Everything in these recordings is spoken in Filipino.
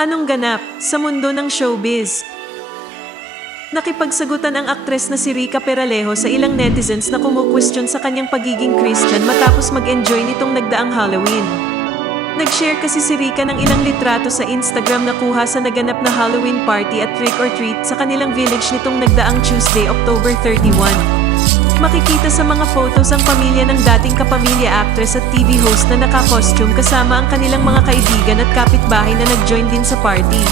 Anong ganap sa mundo ng showbiz? Nakipagsagutan ang aktres na si Rica Peralejo sa ilang netizens na kumukwestiyon sa kanyang pagiging Christian matapos mag-enjoy nitong nagdaang Halloween. Nag-share kasi si Rica ng ilang litrato sa Instagram na kuha sa naganap na Halloween party at trick or treat sa kanilang village nitong nagdaang Tuesday, October 31. Makikita sa mga photos ang pamilya ng dating kapamilya actress at TV host na naka-costume kasama ang kanilang mga kaibigan at kapitbahay na nag-join din sa party.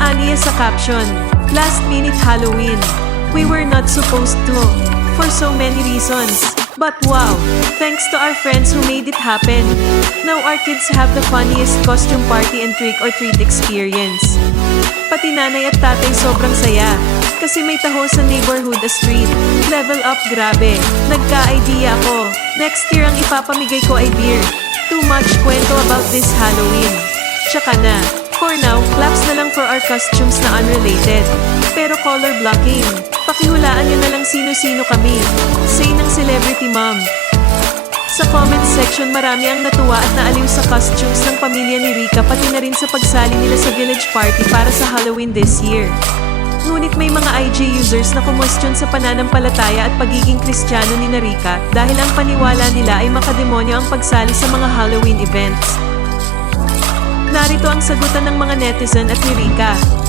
Aniya sa caption, Last minute Halloween. We were not supposed to. For so many reasons. But wow, thanks to our friends who made it happen. Now our kids have the funniest costume party and trick or treat experience. Pati nanay at tatay sobrang saya. Kasi may taho sa neighborhood a street. Level up grabe. Nagka-idea ako. Next year ang ipapamigay ko ay beer. Too much kwento about this Halloween. Tsaka na. For now, claps na lang for our costumes na unrelated. Pero color blocking. Pakihulaan nyo na lang sino-sino kami. Say ng celebrity mom. Sa comment section marami ang natuwa at naaliw sa costumes ng pamilya ni Rika pati na rin sa pagsali nila sa village party para sa Halloween this year. Ngunit may mga IG users na kumwestiyon sa pananampalataya at pagiging kristyano ni Narika dahil ang paniwala nila ay makademonyo ang pagsali sa mga Halloween events. Narito ang sagutan ng mga netizen at ni Rika.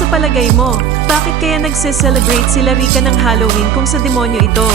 Sa palagay mo? Bakit kaya nagse-celebrate sila Rika ng Halloween kung sa demonyo ito?